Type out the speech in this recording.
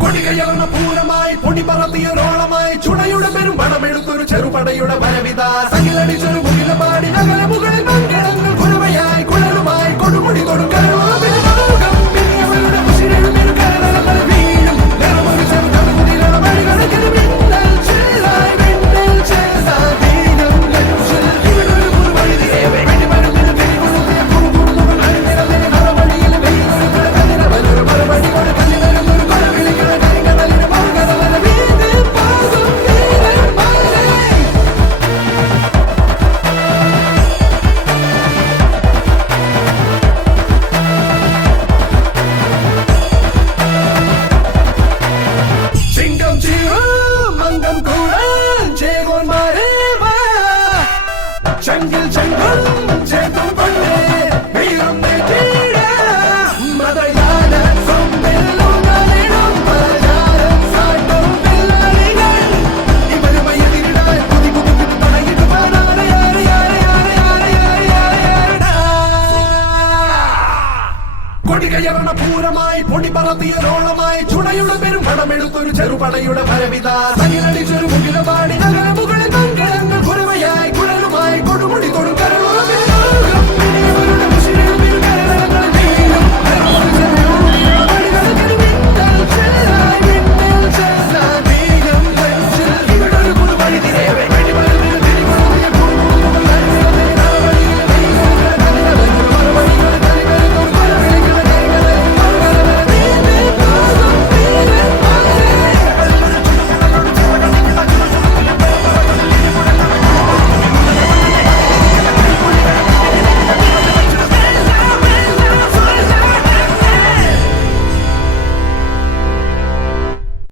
കൊടികയറുന്ന പൂരമായി പൊടി പറത്തിയൊരോളമായി ചുണയുടെ പെരും പണമെടുത്തൊരു ചെറുപടയുടെ വരവിത സകിലടിച്ചൊരു മുകിലപാടി നഗര മുകളിൽ മംഗളങ്ങൾ കുരവയായി കുഴലുമായി കൊടുമുടി കൊടുക്കൽ ചെങ്കിൽ ചെങ്കും ചേർത്തും കൊണ്ടേ വീറും നെറ്റിയിട മതയാന സൊമ്പെല്ലുകളിടും പലചാരം സാട്ടും പിള്ളാളികൾ ഇവരുമായി എതിരിടാൻ കുതി കുതി കുതി പണയിടുവാനാണ് കൊടികയറണ പൂരമായി പൊടി പറത്തിയൊരോളമായി ചുണയുടെ പെരും പണമെടുത്തൊരു ചെറുപടയുടെ വരവിത സകിലടിച്ചൊരു മുകിലപാടി നഗര മുകളിൽ മംഗളങ്ങൾ കുരവയായി കുഴലുമായി കൊടുമുടി കൊടുക്കരുള